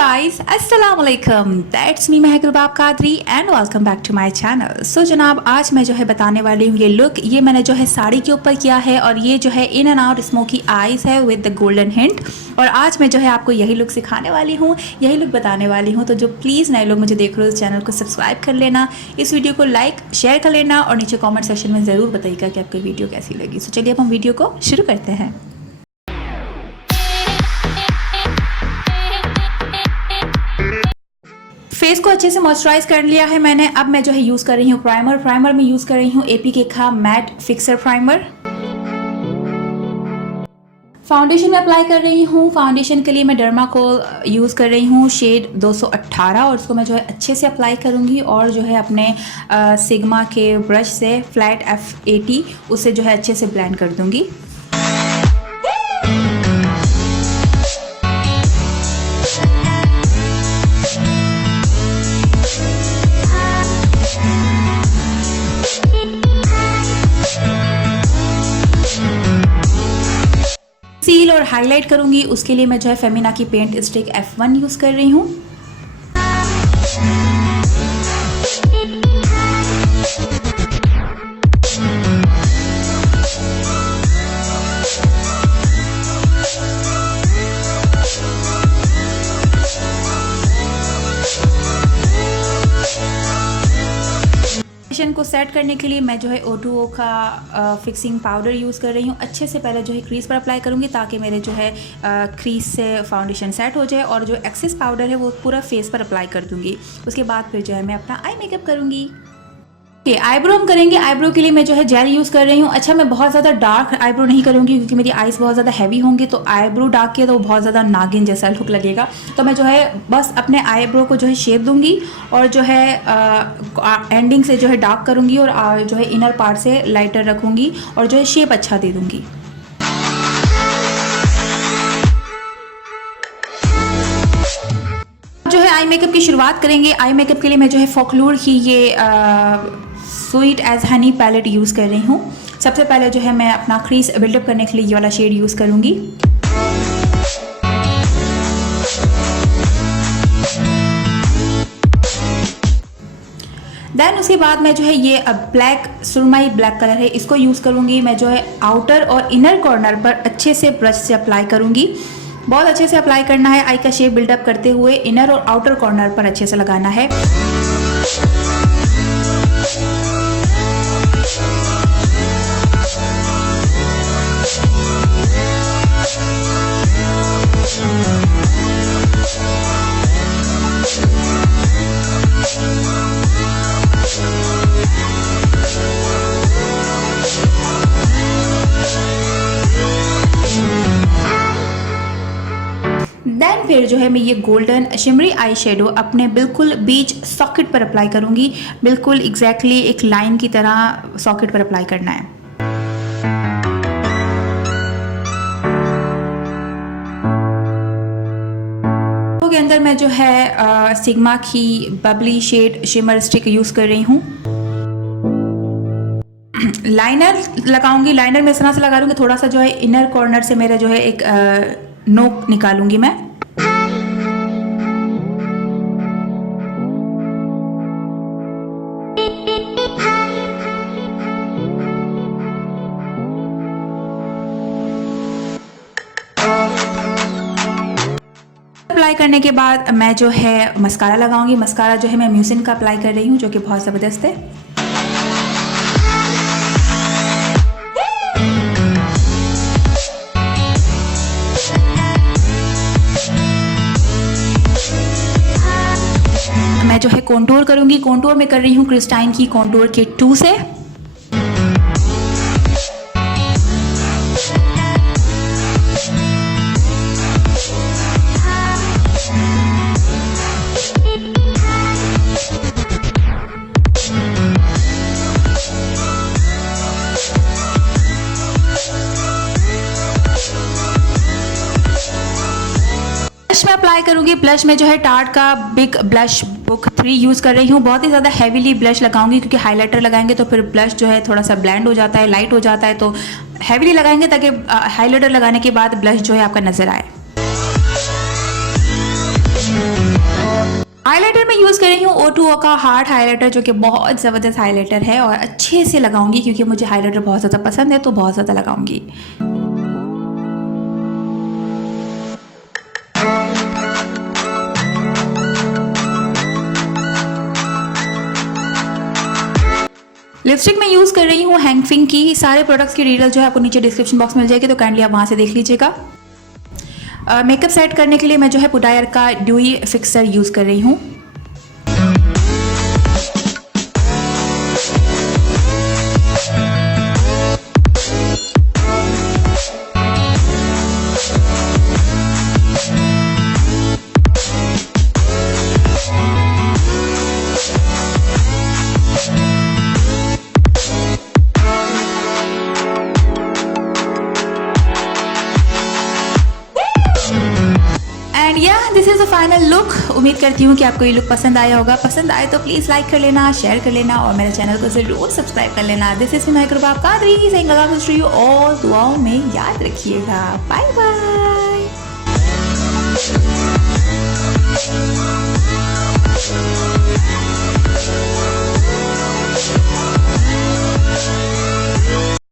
guys, अस्सलामुअलैकुम, that's me Mehak Rubab Qadri and welcome back to my channel. So जनाब, आज मैं जो है बताने वाली हूँ ये लुक, ये मैंने जो है साड़ी के ऊपर किया है और ये जो है in and out smoky eyes है विद द गोल्डन हिंट। और आज मैं जो है आपको यही लुक सिखाने वाली हूँ, यही लुक बताने वाली हूँ। तो जो प्लीज़ नए लोग मुझे देख रहे हो, इस चैनल को सब्सक्राइब कर लेना, इस वीडियो को लाइक शेयर कर लेना और नीचे कॉमेंट सेक्शन में ज़रूर बताइएगा कि आपको वीडियो कैसी लगी। सो चलिए अब हम वीडियो को शुरू करते हैं। फेस को अच्छे से मॉइस्चराइज कर लिया है मैंने। अब मैं जो है यूज़ कर रही हूँ प्राइमर में यूज़ कर रही हूँ APK का मैट फिक्सर प्राइमर। फाउंडेशन में अप्लाई कर रही हूँ। फाउंडेशन के लिए मैं डर्मा को यूज़ कर रही हूँ शेड 218 और उसको मैं जो है अच्छे से अप्लाई करूँगी और जो है अपने सिग्मा के ब्रश से फ्लैट F80 उससे जो है अच्छे से ब्लेंड कर दूँगी। सील और हाईलाइट करूंगी, उसके लिए मैं जो है फेमिना की पेंट स्टिक F1 यूज़ कर रही हूँ। को सेट करने के लिए मैं जो है O2O का फिक्सिंग पाउडर यूज़ कर रही हूँ। अच्छे से पहले जो है क्रीज पर अप्लाई करूँगी ताकि मेरे जो है क्रीज से फाउंडेशन सेट हो जाए और जो एक्सेस पाउडर है वो पूरा फेस पर अप्लाई कर दूँगी। उसके बाद फिर जो है मैं अपना आई मेकअप करूँगी। आईब्रो हम करेंगे। आईब्रो के लिए मैं जो है जेल यूज़ कर रही हूँ। अच्छा, मैं बहुत ज़्यादा डार्क आईब्रो नहीं करूँगी क्योंकि मेरी आईज बहुत ज़्यादा हैवी होंगी, तो आईब्रो डार्क किया तो बहुत ज़्यादा नागिन जैसा लुक लगेगा। तो मैं जो है बस अपने आईब्रो को जो है शेप दूँगी और जो है एंडिंग से जो है डार्क करूँगी और जो है इनर पार्ट से लाइटर रखूँगी और जो है शेप अच्छा दे दूँगी। जो है आई मेकअप की शुरुआत करेंगे। आई मेकअप के लिए मैं जो है फोकलूर की ये sweet as honey palette use कर रही हूँ। सबसे पहले जो है मैं अपना क्रीज बिल्डअप करने के लिए ये वाला शेड यूज़ करूँगी। देन उसके बाद मैं जो है ये ब्लैक सुरमई ब्लैक कलर है, इसको यूज़ करूँगी। मैं जो है आउटर और इनर कॉर्नर पर अच्छे से ब्रश से अप्लाई करूँगी। बहुत अच्छे से अप्लाई करना है। आई का शेप बिल्डअप करते हुए इनर और आउटर कॉर्नर पर अच्छे से लगाना है। देन फिर जो है मैं ये गोल्डन शिमरी आई शेडो अपने बिल्कुल बीच सॉकेट पर अप्लाई करूँगी। बिल्कुल एग्जैक्टली एक लाइन की तरह सॉकेट पर अप्लाई करना है। के अंदर मैं जो है सिग्मा की bubbly shade shimmer stick use कर रही हूँ। लाइनर लगाऊंगी। लाइनर में इस तरह से लगा लूँगी, थोड़ा सा जो है इनर कॉर्नर से मेरा जो है एक नोक निकालूंगी मैं। अप्लाई करने के बाद मैं जो है मस्कारा लगाऊंगी। मस्कारा जो है मैं म्यूसिन का अप्लाई कर रही हूँ जो कि बहुत ज़बरदस्त है। मैं जो है कॉन्टूर करूंगी। कॉन्टूर में कर रही हूँ क्रिस्टाइन की कॉन्टूर के 2 से। ब्लश में अप्लाई करूंगी। ब्लश में जो है टार्ट का बिग ब्लश बुक 3 यूज़ कर रही हूँ। बहुत ही ज़्यादा हैवीली ब्लश लगाऊंगी क्योंकि हाइलाइटर लगाएंगे तो फिर ब्लश जो है थोड़ा सा ब्लेंड हो जाता है, लाइट हो जाता है, तो हैवीली लगाएंगे ताकि हाइलाइटर लगाने के बाद ब्लश जो है आपका नज़र आए। हाइलाइटर मैं यूज़ कर रही हूँ O2O का हार्ड हाइलाइटर, जो कि बहुत ज़बरदस्त हाइलाइटर है और अच्छे से लगाऊंगी क्योंकि मुझे हाइलाइटर बहुत ज़्यादा पसंद है, तो बहुत ज़्यादा लगाऊंगी। लिपस्टिक मैं यूज़ कर रही हूँ हैंगफिंग की। सारे प्रोडक्ट्स की डिटेल जो है आपको नीचे डिस्क्रिप्शन बॉक्स में मिल जाएगी, तो काइंडली आप वहाँ से देख लीजिएगा। मेकअप सेट करने के लिए मैं जो है पुडायर का ड्यूई फिक्सर यूज़ कर रही हूँ। This is the final look. उम्मीद करती हूँ कि आपको ये लुक पसंद आया होगा। पसंद आए तो प्लीज़ लाइक कर लेना, शेयर कर लेना और मेरे चैनल को ज़रूर सब्सक्राइब कर लेना। दिस इज़ माय गुरबाब कादरी सेइंग अल्लाह हाफ़िज़ टू यू ऑल। दुआओं में याद रखिएगा। Bye bye.